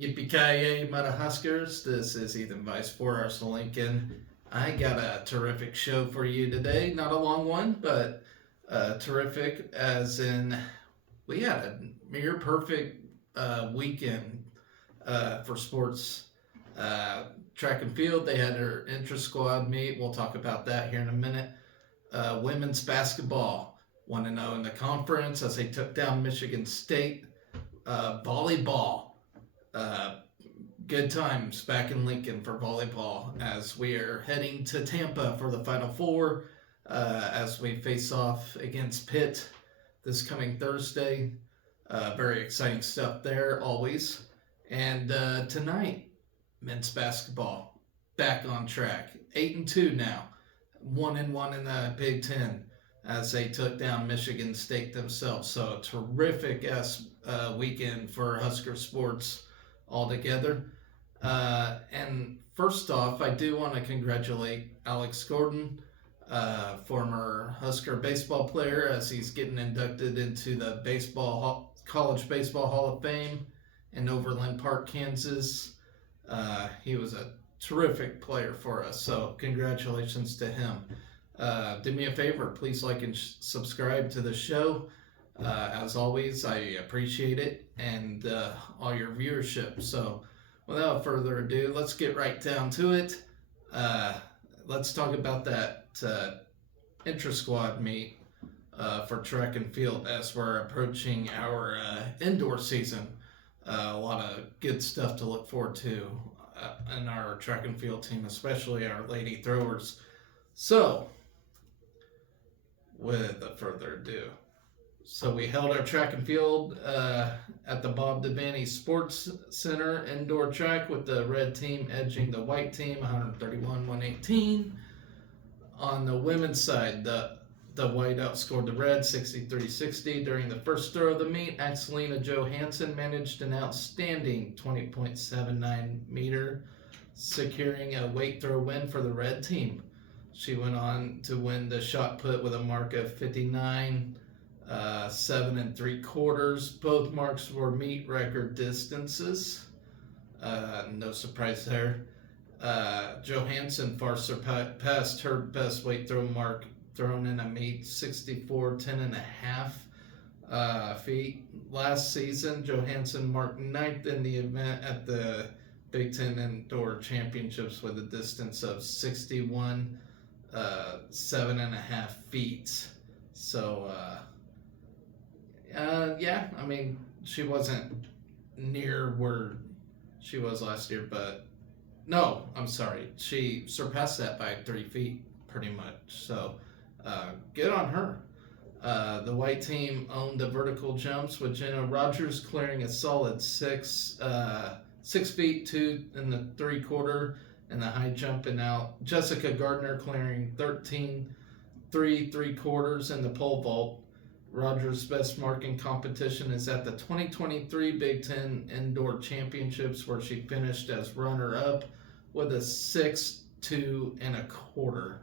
Yippee-ki-yay, mother Huskers. This is Ethan Vice for Arsenal Lincoln. I got a terrific show for you today. Not a long one, but terrific as in we had a near perfect weekend for sports. Track and field, they had their intra-squad meet. We'll talk about that here in a minute. Women's basketball, 1-0 in the conference as they took down Michigan State. Volleyball, uh, good times back in Lincoln for volleyball as we are heading to Tampa for the Final Four as we face off against Pitt this coming Thursday. Very exciting stuff there, always. And tonight, men's basketball back on track. 8-2 now, 1-1 in the Big Ten as they took down Michigan State themselves. So a terrific weekend for Husker sports altogether. And first off, I do want to congratulate Alex Gordon, former Husker baseball player, as he's getting inducted into the College Baseball Hall of Fame in Overland Park, Kansas. He was a terrific player for us, so congratulations to him. Do me a favor, please like and subscribe to the show. As always, I appreciate it and all your viewership. So without further ado, let's get right down to it. Let's talk about that intra-squad meet for track and field as we're approaching our indoor season. A lot of good stuff to look forward to in our track and field team, especially our lady throwers. So, without further ado, we held our track and field at the Bob Devaney Sports Center indoor track with the red team edging the white team 131-118. On the women's side, the white outscored the red 63-60. During the first throw of the meet, Axelina Johansson managed an outstanding 20.79 meter, securing a weight throw win for the red team. She went on to win the shot put with a mark of 59, 7 3/4. Both marks were meet record distances. No surprise there. Johansson far surpassed her best weight throw mark thrown in a meet, 64.10.5 feet. Last season, Johansson marked 9th in the event at the Big Ten Indoor Championships with a distance of 61.7.5 feet. So, I mean, she wasn't near where she was last year, but no, I'm sorry. She surpassed that by 3 feet pretty much. So, good on her. The white team owned the vertical jumps with Jenna Rogers clearing a solid 6 feet 2 in the 3/4 and the high jumping out. Jessica Gardner clearing 13 3/4 in the pole vault. Rogers' best mark in competition is at the 2023 Big Ten Indoor Championships, where she finished as runner-up with a 6.2 1/4.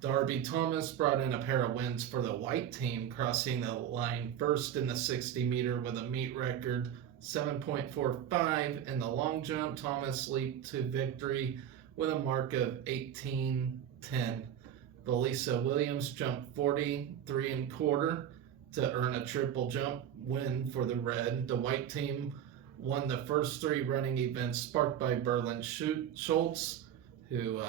Darby Thomas brought in a pair of wins for the white team, crossing the line first in the 60 meter with a meet record 7.45. In the long jump, Thomas leaped to victory with a mark of 18.10. Belisa Williams jumped 43 1/4 to earn a triple jump win for the red. The white team won the first 3 running events, sparked by Berlin Schultz, who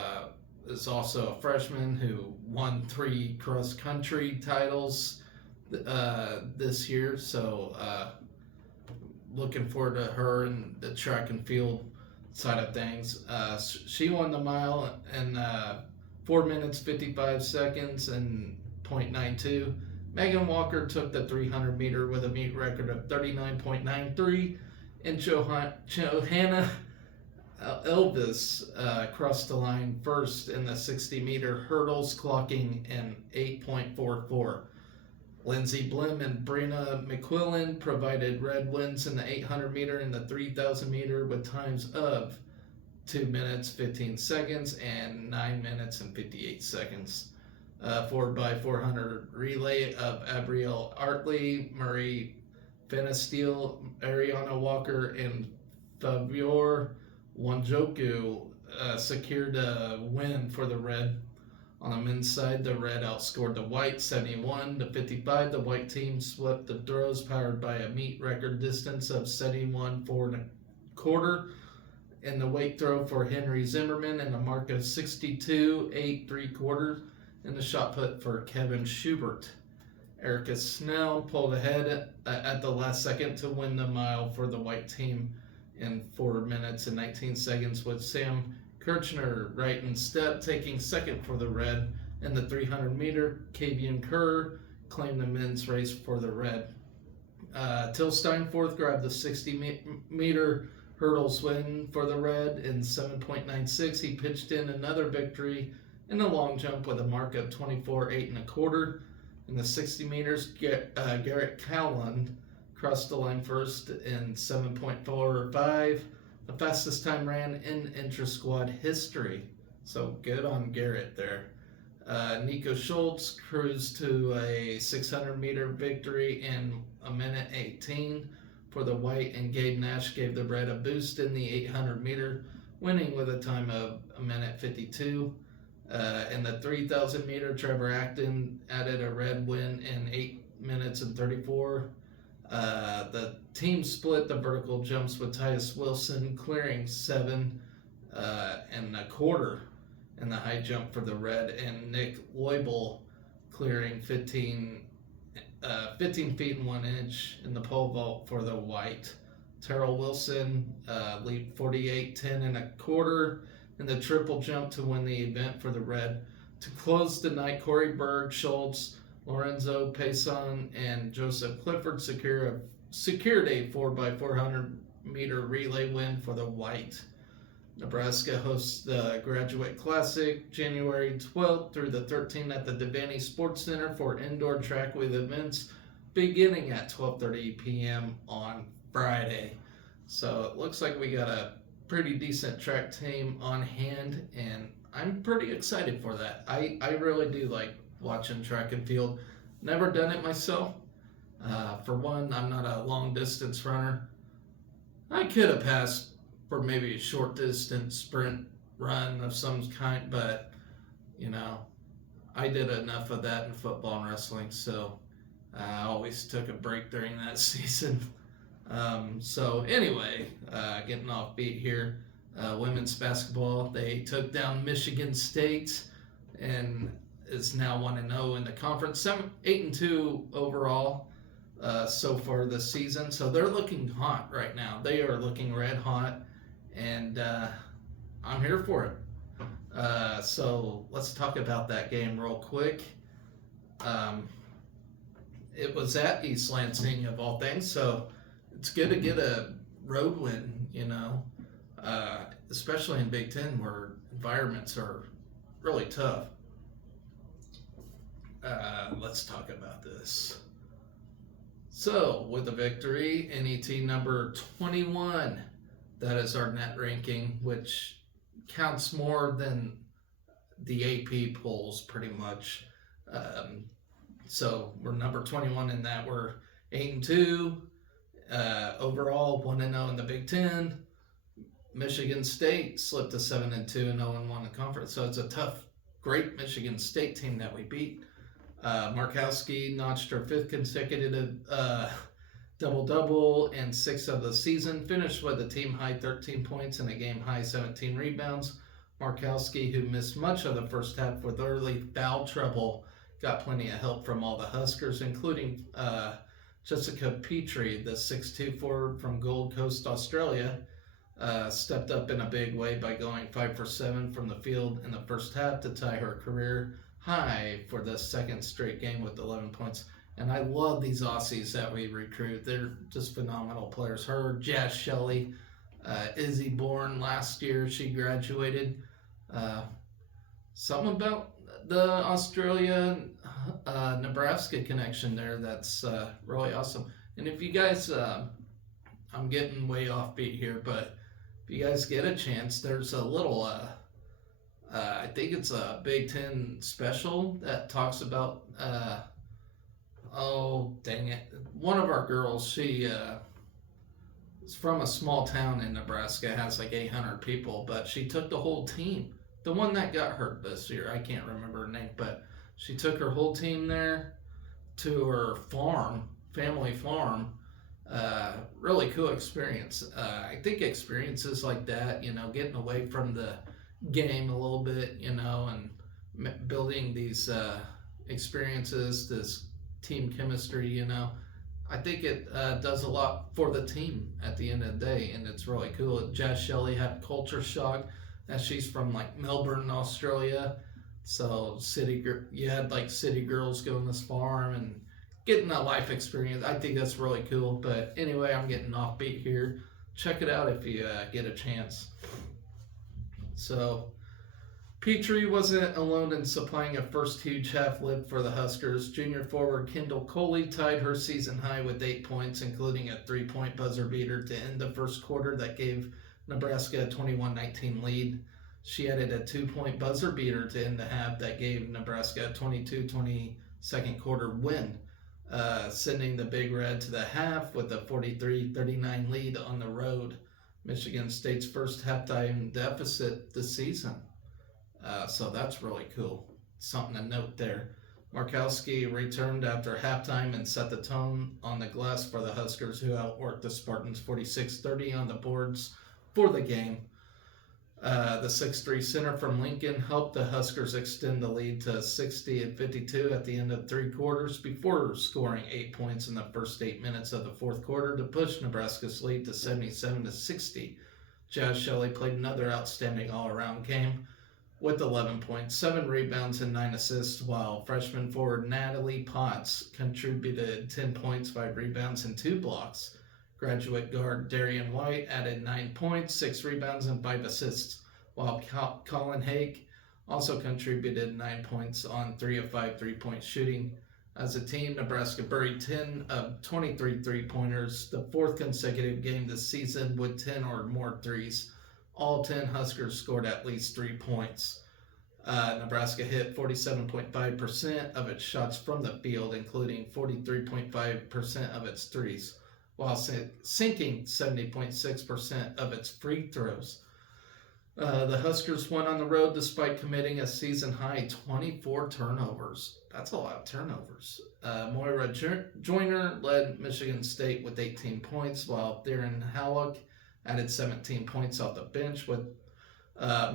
is also a freshman who won 3 cross-country titles this year. So looking forward to her and the track and field side of things. She won the mile in 4 minutes 55 seconds and 0.92. Megan Walker took the 300 meter with a meet record of 39.93, and Johanna Elvis crossed the line first in the 60 meter hurdles, clocking in 8.44. Lindsey Blim and Brenna McQuillan provided red wins in the 800 meter and the 3,000 meter with times of 2 minutes 15 seconds and 9 minutes and 58 seconds. 4x400 relay of Abrielle Artley, Marie Fenesteel, Ariana Walker, and Favor Wanjoku secured a win for the red. On the men's side, the red outscored the white 71-55. The white team swept the throws powered by a meet record distance of 71 4 1/4 in the weight throw for Henry Zimmerman and a mark of 62 8 3/4 in the shot put for Kevin Schubert. Erica Snell pulled ahead at the last second to win the mile for the white team in 4 minutes and 19 seconds, with Sam Kirchner right in step, taking second for the red. In the 300 meter, Kavian Kerr claimed the men's race for the red. Till Steinforth grabbed the 60 meter hurdles win for the red in 7.96. He pitched in another victory in the long jump with a mark of 24 8 1/4. In the 60 meters, Garrett Cowland crossed the line first in 7.45. The fastest time ran in intra-squad history. So good on Garrett there. Nico Schultz cruised to a 600-meter victory in a minute 18 for the white, and Gabe Nash gave the red a boost in the 800-meter, winning with a time of a minute 52. In the 3,000-meter, Trevor Acton added a red win in 8 minutes and 34. The team split the vertical jumps with Tyus Wilson clearing 7 1/4 in the high jump for the red, and Nick Loibel clearing 15 feet and 1 inch in the pole vault for the white. Terrell Wilson leaped 48 10 1/4 in the triple jump to win the event for the red. To close the night, Corey Berg, Schultz, Lorenzo Payson, and Joseph Clifford secured a 4x400 meter relay win for the white. Nebraska hosts the Graduate Classic January 12th through the 13th at the Devaney Sports Center for indoor track with events beginning at 12:30 p.m. on Friday. So it looks like we got a pretty decent track team on hand, and I'm pretty excited for that. I really do like watching track and field. Never done it myself. For one, I'm not a long distance runner. I could have passed for maybe a short distance sprint run of some kind, but I did enough of that in football and wrestling, so I always took a break during that season. So anyway, getting off beat here, women's basketball, they took down Michigan State and is now 1-0 in the conference, 8-2 overall so far this season. So they're looking hot right now. They are looking red hot, and I'm here for it. So let's talk about that game real quick. It was at East Lansing of all things, so it's good to get a road win, especially in Big Ten where environments are really tough. Let's talk about this. So, with the victory, NET number 21, that is our net ranking, which counts more than the AP polls pretty much. So, we're number 21 in that. We're 8-2. Overall, 1-0 in the Big Ten. Michigan State slipped to 7-2 and 0-1 in the conference. So it's a tough, great Michigan State team that we beat. Markowski notched her 5th consecutive double-double and 6th of the season. Finished with a team high 13 points and a game high 17 rebounds. Markowski, who missed much of the first half with early foul trouble, got plenty of help from all the Huskers, including Jessica Petrie, the 6'2" forward from Gold Coast, Australia, stepped up in a big way by going 5 for 7 from the field in the first half to tie her career high for the second straight game with 11 points. And I love these Aussies that we recruit. They're just phenomenal players. Her, Jazz Shelley, Izzy Bourne last year, she graduated. Something about the Australia Nebraska connection there that's really awesome. And if you guys, I'm getting way off beat here, but if you guys get a chance, there's a little, I think it's a Big Ten special that talks about, oh, dang it. One of our girls, she is from a small town in Nebraska. It has like 800 people, but she took the whole team. The one that got hurt this year, I can't remember her name, but she took her whole team there to her farm, family farm. Really cool experience. I think experiences like that, getting away from the game a little bit, and building these experiences, this team chemistry, I think it does a lot for the team at the end of the day, and it's really cool. Jazz Shelley had a culture shock, as she's from like Melbourne, Australia. So you had like city girls going this farm and getting that life experience. I think that's really cool. But anyway, I'm getting offbeat here. Check it out if you get a chance. So Petrie wasn't alone in supplying a first huge half lift for the Huskers. Junior forward Kendall Coley tied her season high with 8 points, including a 3-point buzzer beater to end the first quarter that gave Nebraska a 21-19 lead. She added a 2-point buzzer beater to end the half that gave Nebraska a 22-20 second quarter win, sending the Big Red to the half with a 43-39 lead on the road, Michigan State's first halftime deficit this season. So that's really cool. Something to note there. Markowski returned after halftime and set the tone on the glass for the Huskers, who outworked the Spartans 46-30 on the boards for the game. The 6'3" center from Lincoln helped the Huskers extend the lead to 60-52 at the end of 3 quarters before scoring 8 points in the first 8 minutes of the fourth quarter to push Nebraska's lead to 77-60. Jazz Shelley played another outstanding all-around game with 11 points, 7 rebounds, and 9 assists, while freshman forward Natalie Potts contributed 10 points, 5 rebounds, and 2 blocks. Graduate guard Darian White added 9 points, 6 rebounds, and 5 assists, while Colin Hake also contributed 9 points on 3 of 5 3-point shooting. As a team, Nebraska buried 10 of 23 3-pointers, the 4th consecutive game this season with 10 or more threes. All 10 Huskers scored at least 3 points. Nebraska hit 47.5% of its shots from the field, including 43.5% of its threes, while sinking 70.6% of its free throws. The Huskers won on the road despite committing a season-high 24 turnovers. That's a lot of turnovers. Moira Joyner led Michigan State with 18 points, while Theron Hallock added 17 points off the bench, with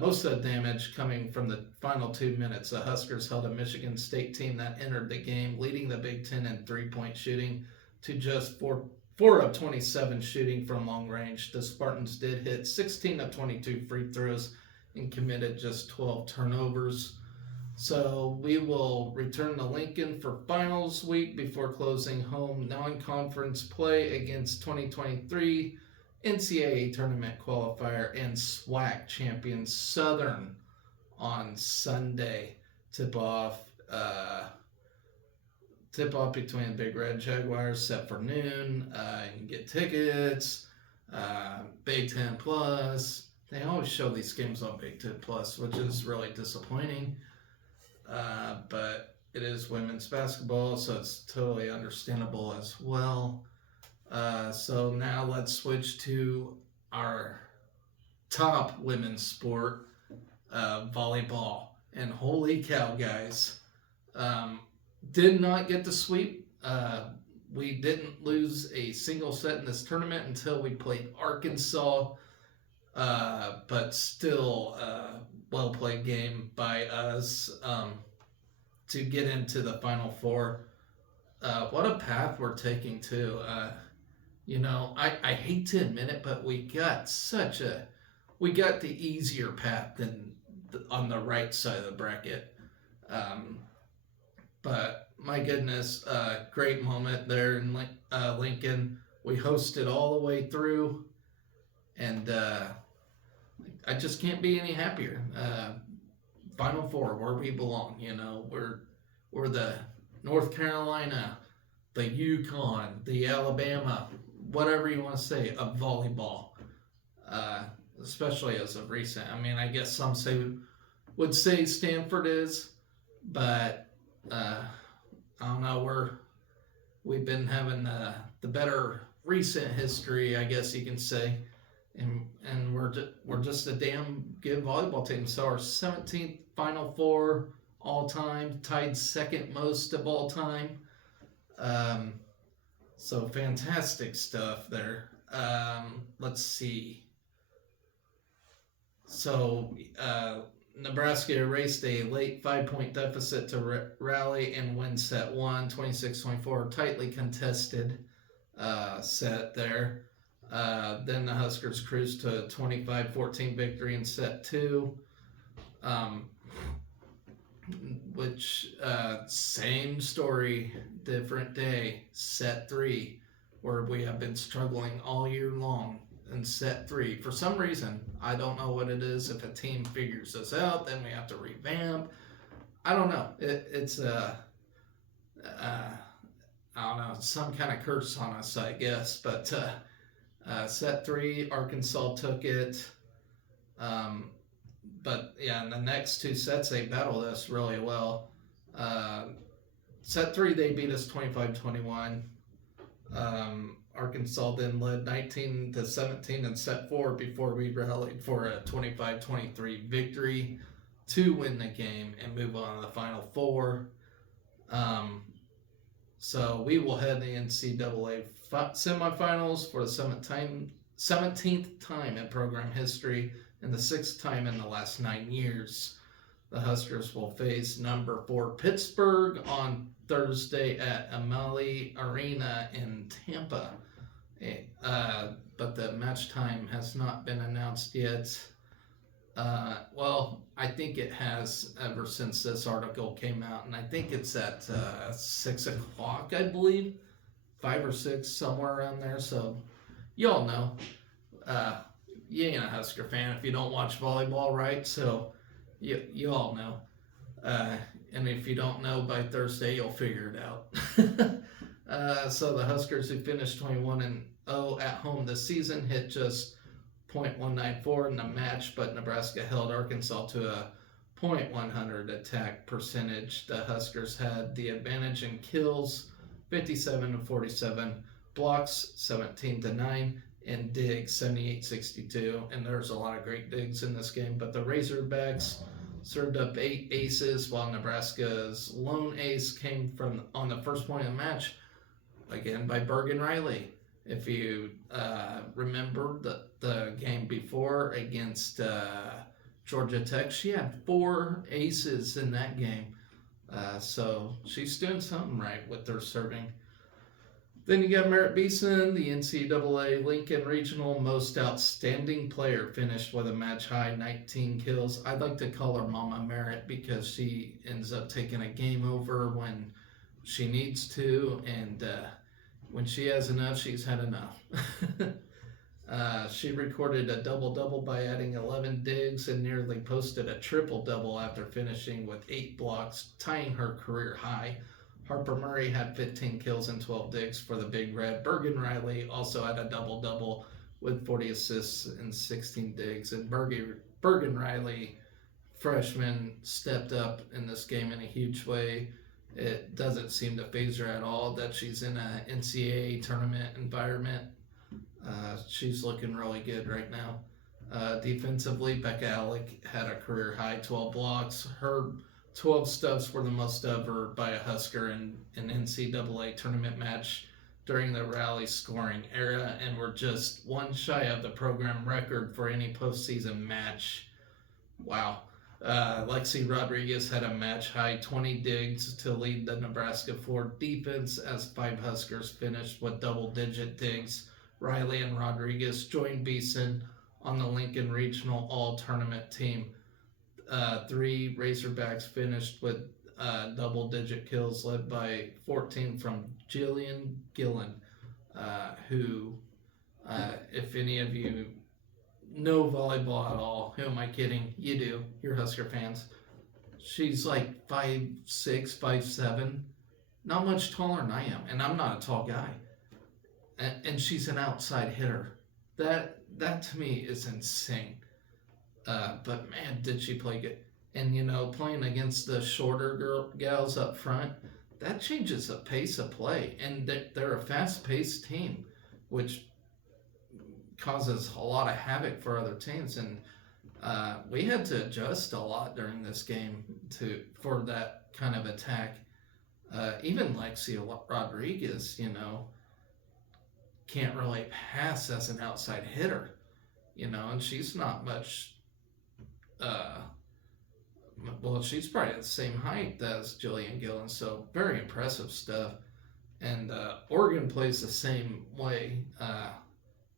most of the damage coming from the final 2 minutes. The Huskers held a Michigan State team that entered the game leading the Big Ten in 3-point shooting to just 4 of 27 shooting from long range. The Spartans did hit 16 of 22 free throws and committed just 12 turnovers. So we will return to Lincoln for finals week before closing home non-conference play against 2023 NCAA tournament qualifier and SWAC champion Southern on Sunday. Tip-off between Big Red Jaguars set for noon. You can get tickets. Big Ten Plus. They always show these games on Big Ten Plus, which is really disappointing. But it is women's basketball, so it's totally understandable as well. So now let's switch to our top women's sport, volleyball. And holy cow, guys. Did not get the sweep. We didn't lose a single set in this tournament until we played Arkansas. But still, well-played game by us to get into the Final Four. What a path we're taking, too. I hate to admit it, but we got the easier path than on the right side of the bracket. But my goodness, great moment there in Lincoln. We hosted all the way through, and I just can't be any happier. Final Four, where we belong. We're the North Carolina, the Yukon, the Alabama, whatever you want to say, of volleyball. Especially as of recent. I mean, I guess some would say Stanford is, but I don't know. We've been having the better recent history, I guess you can say. And we're just a damn good volleyball team. So our 17th Final Four all time, tied second most of all time. Um, so fantastic stuff there. Let's see. So Nebraska erased a late 5-point deficit to rally and win set one, 26-24, tightly contested set there. Then the Huskers cruised to a 25-14 victory in set two, which same story, different day. Set three, where we have been struggling all year long. In set three, for some reason, I don't know what it is. If a team figures this out, then we have to revamp. I don't know. It's I don't know, some kind of curse on us, I guess. But set three, Arkansas took it. But yeah, in the next two sets, they battled us really well. Set three, they beat us 25-21. Arkansas then led 19-17 in set four before we rallied for a 25-23 victory to win the game and move on to the Final Four. So we will head the NCAA semifinals for the 17th time in program history and the 6th time in the last 9 years. The Huskers will face number 4 Pittsburgh on Thursday at Amalie Arena in Tampa. But the match time has not been announced yet. Well, I think it has ever since this article came out, and I think it's at 6 o'clock, I believe. 5 or 6, somewhere around there. So, you all know. You ain't a Husker fan if you don't watch volleyball, right? So, you all know. And if you don't know by Thursday, you'll figure it out. So the Huskers, who finished 21-0 at home this season, hit just .194 in the match, but Nebraska held Arkansas to a .100 attack percentage. The Huskers had the advantage in kills, 57-47, blocks, 17-9, and digs, 78-62. And there's a lot of great digs in this game, but the Razorbacks served up 8 aces, while Nebraska's lone ace came from on the first point of the match, again by Bergen Riley. If you remember the game before against Georgia Tech, she had 4 aces in that game. So she's doing something right with her serving. Then you got Merritt Beeson, the NCAA Lincoln Regional Most Outstanding Player, finished with a match-high 19 kills. I'd like to call her Mama Merritt because she ends up taking a game over when she needs to, and when she has enough, she's had enough. She recorded a double-double by adding 11 digs and nearly posted a triple-double after finishing with 8 blocks, tying her career high. Harper Murray had 15 kills and 12 digs for the Big Red. Bergen Riley also had a double-double with 40 assists and 16 digs. And Bergen Riley, freshman, stepped up in this game in a huge way. It doesn't seem to faze her at all that she's in an NCAA tournament environment. She's looking really good right now. Defensively, Becca Alec had a career-high 12 blocks. Her 12 stuffs were the most ever by a Husker in an NCAA tournament match during the rally scoring era, and were just one shy of the program record for any postseason match. Wow. Lexi Rodriguez had a match-high 20 digs to lead the Nebraska floor defense as 5 Huskers finished with double-digit digs. Riley and Rodriguez joined Beeson on the Lincoln Regional All-Tournament team. 3 Razorbacks finished with double-digit kills, led by 14 from Jillian Gillen, who, if any of you know volleyball at all, who am I kidding? You do. You're Husker fans. She's like 5'6", 5'7", not much taller than I am, and I'm not a tall guy. And she's an outside hitter. That to me is insane. But man, did she play good. And playing against the shorter gals up front, that changes the pace of play. And they're a fast-paced team. which causes a lot of havoc for other teams. And we had to adjust a lot during this game for that kind of attack. Even Lexia Rodriguez, can't really pass as an outside hitter, and she's not much. Well, she's probably the same height as Jillian Gillen, so very impressive stuff. And Oregon plays the same way.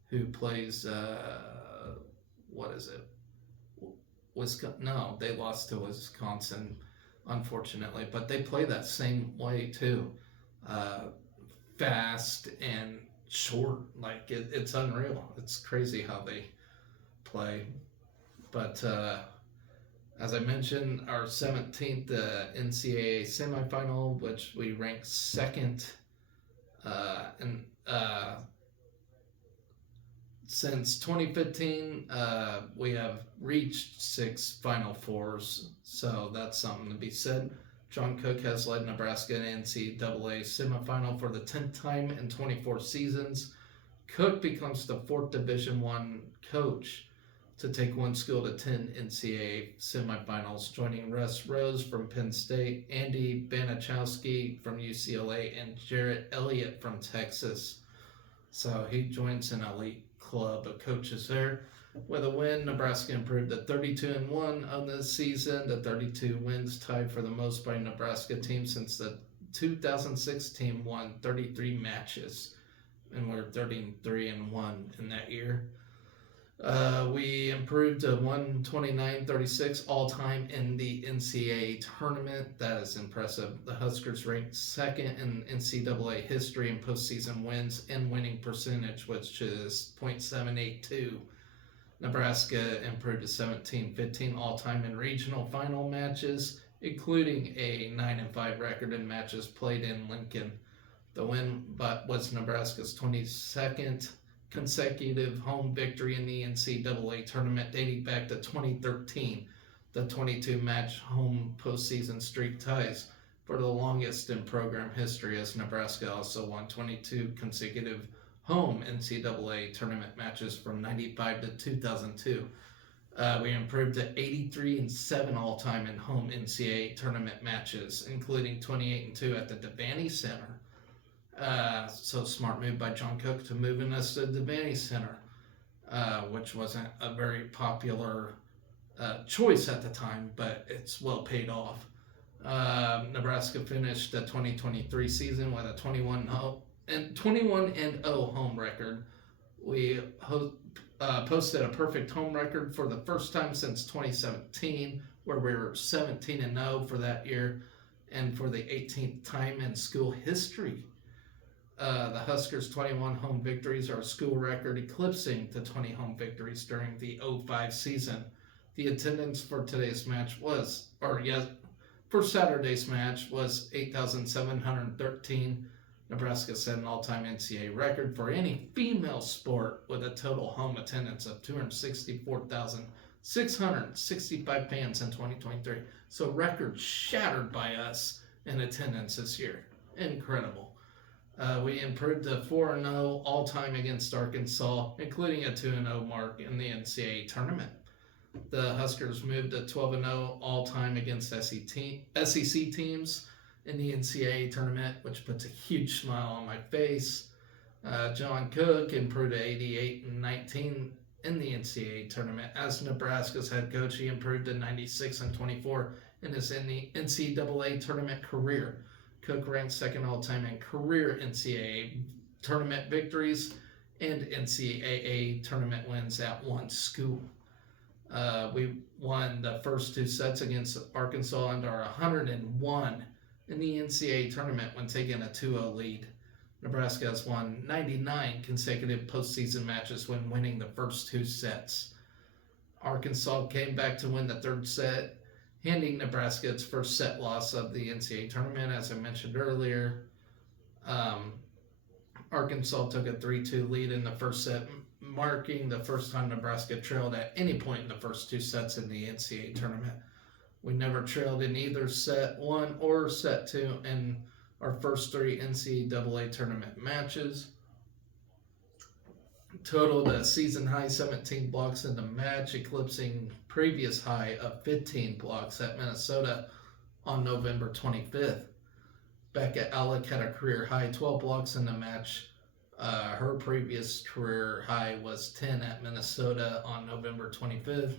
Who plays? What is it? Wisconsin? No, they lost to Wisconsin, unfortunately, but they play that same way too. Fast and short, like it's unreal. It's crazy how they play. But as I mentioned, our 17th NCAA semifinal, which we ranked second, and since 2015, we have reached 6 Final Fours, so that's something to be said. John Cook has led Nebraska in NCAA semifinal for the 10th time in 24 seasons. Cook becomes the 4th Division I coach to take one school to 10 NCAA semifinals, joining Russ Rose from Penn State, Andy Banachowski from UCLA, and Jarrett Elliott from Texas. So he joins an elite club of coaches there. With a win, Nebraska improved to 32-1 on this season. The 32 wins tied for the most by a Nebraska team since the 2006 team won 33 matches, and we're 33-1 in that year. We improved to 129-36 all-time in the NCAA tournament. That is impressive. The Huskers ranked second in NCAA history in postseason wins and winning percentage, which is .782. Nebraska improved to 17-15 all-time in regional final matches, including a 9-5 record in matches played in Lincoln. The win was Nebraska's 22nd consecutive home victory in the NCAA tournament, dating back to 2013. The 22-match home postseason streak ties for the longest in program history, as Nebraska also won 22 consecutive home NCAA tournament matches from 95 to 2002. We improved to 83-7 all-time in home NCAA tournament matches, including 28-2 at the Devaney Center. So smart move by John Cook to moving us to the Devaney Center, which wasn't a very popular choice at the time, but it's well paid off. Nebraska finished the 2023 season with a 21-0 home record. We posted a perfect home record for the first time since 2017, where we were 17-0 for that year, and for the 18th time in school history. The Huskers' 21 home victories are a school record, eclipsing the 20 home victories during the 05 season. The attendance for today's match for Saturday's match was 8,713. Nebraska set an all-time NCAA record for any female sport with a total home attendance of 264,665 fans in 2023. So record shattered by us in attendance this year. Incredible. We improved to 4-0 all-time against Arkansas, including a 2-0 mark in the NCAA tournament. The Huskers moved to 12-0 all-time against SEC teams in the NCAA tournament, which puts a huge smile on my face. John Cook improved to 88-19 in the NCAA tournament. As Nebraska's head coach, he improved to 96-24 in his NCAA tournament career. Cook ranked second all-time in career NCAA tournament victories and NCAA tournament wins at one school. We won the first 2 sets against Arkansas and are 101 in the NCAA tournament when taking a 2-0 lead. Nebraska has won 99 consecutive postseason matches when winning the first 2 sets. Arkansas came back to win the 3rd set, handing Nebraska its first set loss of the NCAA tournament, as I mentioned earlier. Arkansas took a 3-2 lead in the first set, marking the first time Nebraska trailed at any point in the first 2 sets in the NCAA tournament. We never trailed in either set 1 or set 2 in our first 3 NCAA tournament matches. totaled a season high 17 blocks in the match, eclipsing previous high of 15 blocks at Minnesota on November 25th. Becca Alec had a career high 12 blocks in the match. Her previous career high was 10 at Minnesota on November 25th.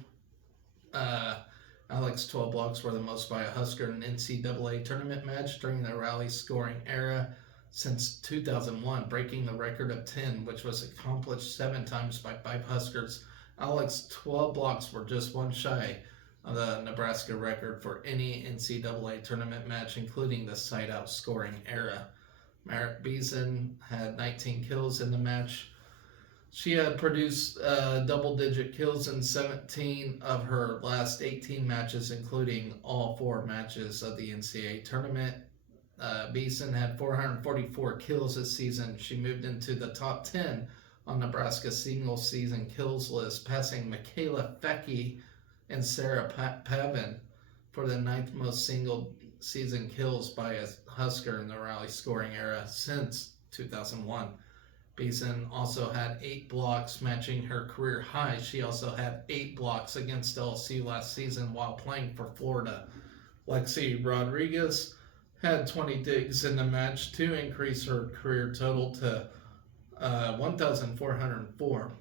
Alec's 12 blocks were the most by a Husker in an NCAA tournament match during the rally scoring era since 2001, breaking the record of 10, which was accomplished 7 times by 5 Huskers. Alec's 12 blocks were just one shy of the Nebraska record for any NCAA tournament match, including the side-out scoring era. Merritt Beeson had 19 kills in the match. She had produced double-digit kills in 17 of her last 18 matches, including all 4 matches of the NCAA tournament. Beeson had 444 kills this season. She moved into the top 10 on Nebraska's single-season kills list, passing Michaela Fecky and Sarah Pavin for the 9th most single-season kills by a Husker in the rally scoring era since 2001. Beeson also had 8 blocks, matching her career high. She also had 8 blocks against LSU last season while playing for Florida. Lexi Rodriguez had 20 digs in the match to increase her career total to 1,404.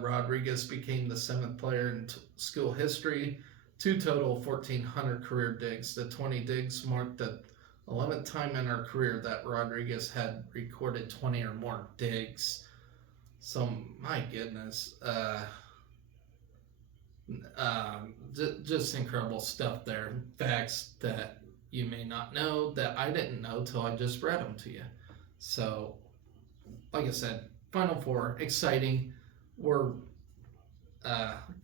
Rodriguez became the 7th player in school history to total 1,400 career digs. The 20 digs marked the 11th time in her career that Rodriguez had recorded 20 or more digs. So, my goodness. Just incredible stuff there. Facts that you may not know that I didn't know till I just read them to you. So, like I said, Final Four, exciting. We're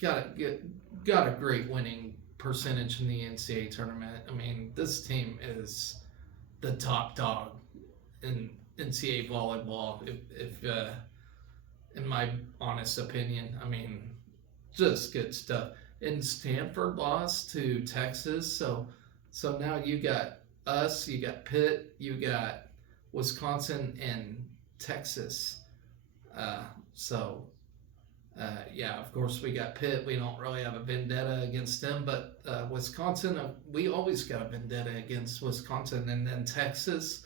got a great winning percentage in the NCAA tournament. I mean, this team is the top dog in NCAA volleyball, if in my honest opinion. I mean, just good stuff. And Stanford lost to Texas, so now you got us, you got Pitt, you got Wisconsin and Texas. Yeah, of course we got Pitt. We don't really have a vendetta against them, but Wisconsin, we always got a vendetta against Wisconsin. And then Texas,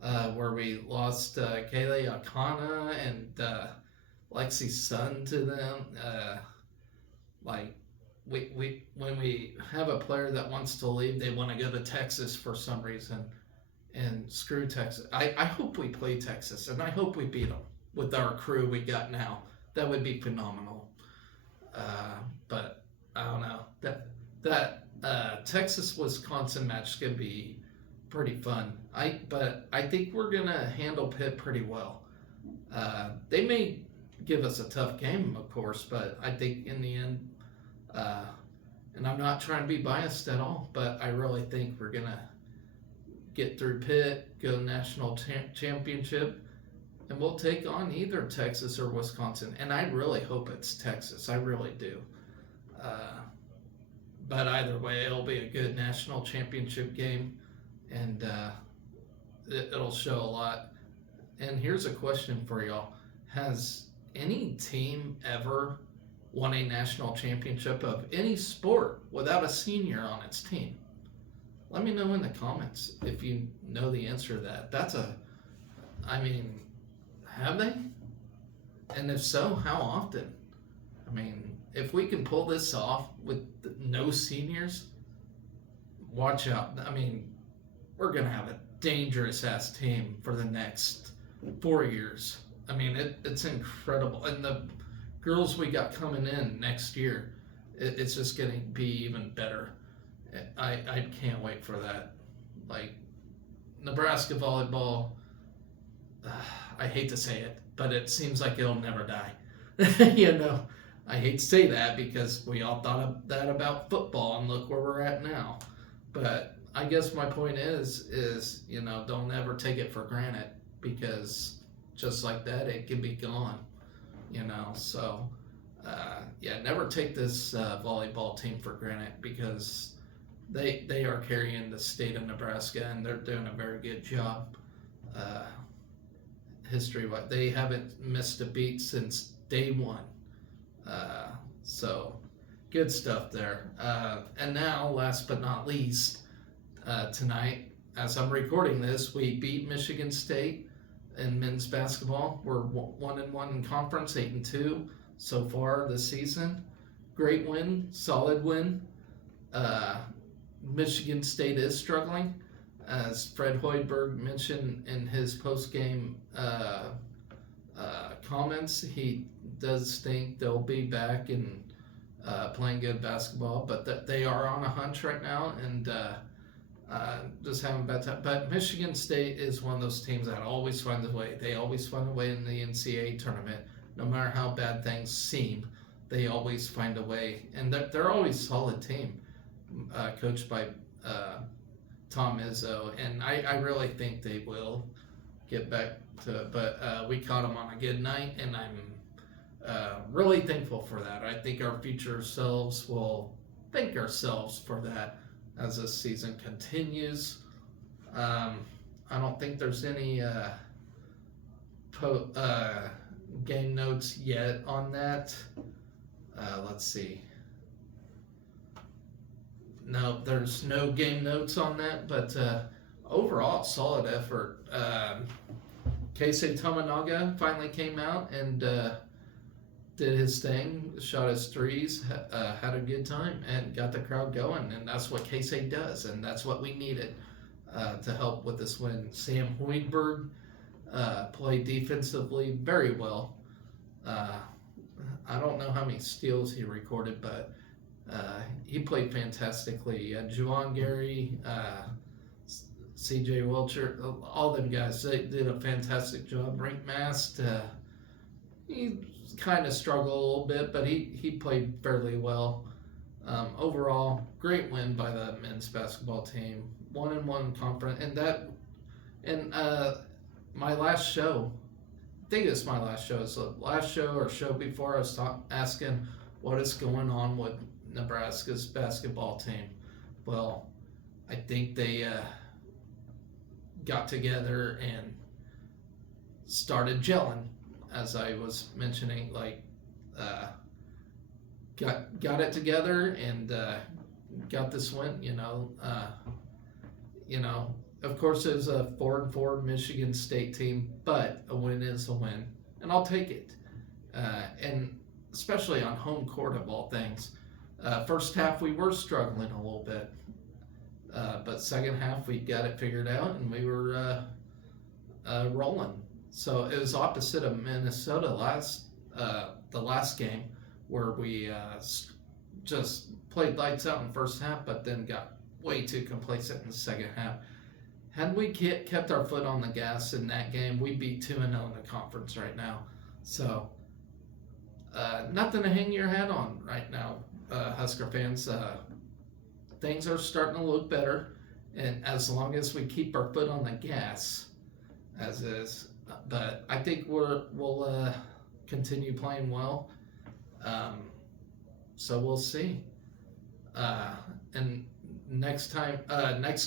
where we lost Kaylee Akana and Lexi Sun to them. When we have a player that wants to leave, they want to go to Texas for some reason. And screw Texas. I hope we play Texas, and I hope we beat them with our crew we got now. That would be phenomenal. But I don't know. That Texas-Wisconsin match is going to be pretty fun. But I think we're going to handle Pitt pretty well. They may give us a tough game, of course, but I think in the end, and I'm not trying to be biased at all, but I really think we're going to get through Pitt, go national championship, and we'll take on either Texas or Wisconsin. And I really hope it's Texas. I really do. But either way, it'll be a good national championship game, and it'll show a lot. And here's a question for y'all. Has any team ever won a national championship of any sport without a senior on its team? Let me know in the comments if you know the answer to that. Have they? And if so, how often? I mean, if we can pull this off with no seniors, watch out. I mean, we're going to have a dangerous-ass team for the next 4 years. I mean, it's incredible. And the girls we got coming in next year, it's just going to be even better. I can't wait for that. Like, Nebraska volleyball, I hate to say it, but it seems like it'll never die. I hate to say that because we all thought of that about football, and look where we're at now. But I guess my point is don't ever take it for granted, because just like that, it can be gone. So never take this volleyball team for granted, because they are carrying the state of Nebraska, and they're doing a very good job. history. They haven't missed a beat since day one. Uh, so good stuff there. And now, last but not least, tonight, as I'm recording this, we beat Michigan State in men's basketball. We're 1-1 in conference, 8-2 so far this season. Great win, solid win. Michigan State is struggling, as Fred Hoiberg mentioned in his post-game comments. He does think they'll be back and playing good basketball, but that they are on a hunch right now and just having a bad time. But Michigan State is one of those teams that always finds a way. They always find a way in the NCAA tournament, no matter how bad things seem. They always find a way, and they're always a solid team, coached by Tom Izzo, and I really think they will get back to it. But we caught them on a good night, and I'm really thankful for that. I think our future selves will thank ourselves for that as this season continues. I don't think there's any game notes yet on that. Let's see. No, there's no game notes on that, but overall, solid effort. Keisei Tominaga finally came out and did his thing, shot his threes, had a good time, and got the crowd going, and that's what Keisei does, and that's what we needed to help with this win. Sam Hoiberg played defensively very well. I don't know how many steals he recorded, but he played fantastically. Juwan Gary, C.J. Wilcher, all them guys, they did a fantastic job. Rink Mast, he kind of struggled a little bit, but he played fairly well. Overall, great win by the men's basketball team. 1-1 conference, and my last show. I think it's my last show. It's the last show or show before I was asking what is going on with Nebraska's basketball team. Well, I think they got together and started gelling, as I was mentioning. Like, got it together and got this win. Of course, it was a 4-4 Michigan State team, but a win is a win, and I'll take it. And especially on home court of all things. First half, we were struggling a little bit, but second half, we got it figured out, and we were rolling. So it was opposite of Minnesota the last game, where we just played lights out in the first half, but then got way too complacent in the second half. Had we kept our foot on the gas in that game, we'd be 2-0 in the conference right now. So, nothing to hang your hat on right now, Husker fans. Things are starting to look better, and as long as we keep our foot on the gas, as is. But I think we'll continue playing well. So we'll see. And next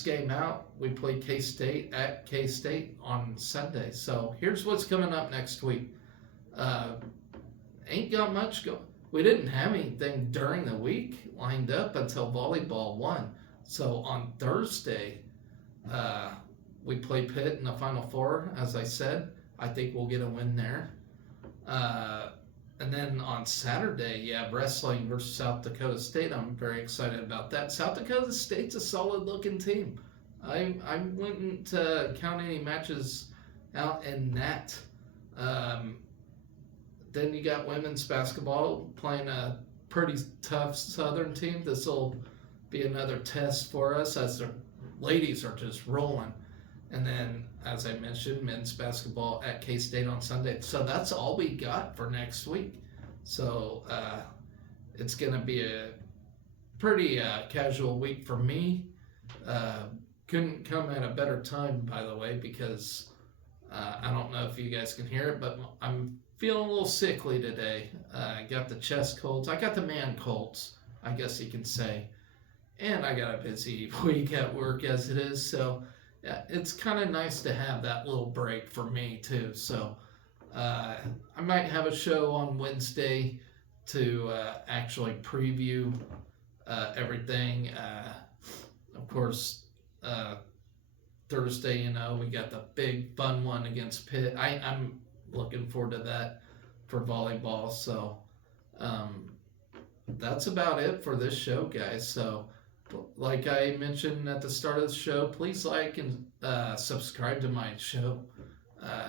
game out, we play K-State at K-State on Sunday. So here's what's coming up next week. Ain't got much going. We didn't have anything during the week lined up until volleyball won. So on Thursday, we play Pitt in the Final Four, as I said. I think we'll get a win there. And then on Saturday, wrestling versus South Dakota State. I'm very excited about that. South Dakota State's a solid-looking team. I wouldn't count any matches out in that. Then you got women's basketball playing a pretty tough Southern team. This will be another test for us, as the ladies are just rolling. And then, as I mentioned, men's basketball at K-State on Sunday. So that's all we got for next week. So it's going to be a pretty casual week for me. Couldn't come at a better time, by the way, because I don't know if you guys can hear it, but I'm feeling a little sickly today. I got the chest colds. I got the man colds, I guess you can say. And I got a busy week at work as it is. So yeah, it's kind of nice to have that little break for me too. So I might have a show on Wednesday to actually preview everything. Of course, Thursday, we got the big fun one against Pitt. I'm looking forward to that for volleyball. So that's about it for this show, guys. So, like I mentioned at the start of the show, please like and subscribe to my show. Uh,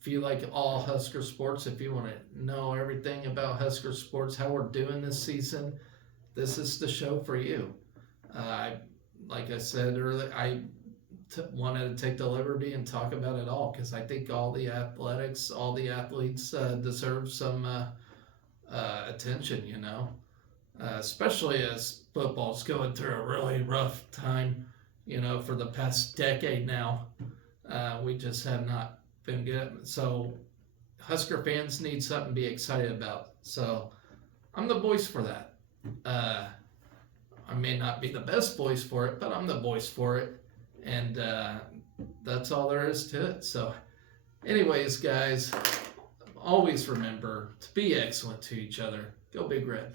if you like all Husker sports, if you want to know everything about Husker sports, how we're doing this season, this is the show for you. Like I said earlier, I wanted to take the liberty and talk about it all because I think all the athletes deserve some attention, especially as football's going through a really rough time, for the past decade now. We just have not been good. So Husker fans need something to be excited about. So I'm the voice for that. I may not be the best voice for it, but I'm the voice for it. And that's all there is to it. So anyways, guys, always remember to be excellent to each other. Go Big Red.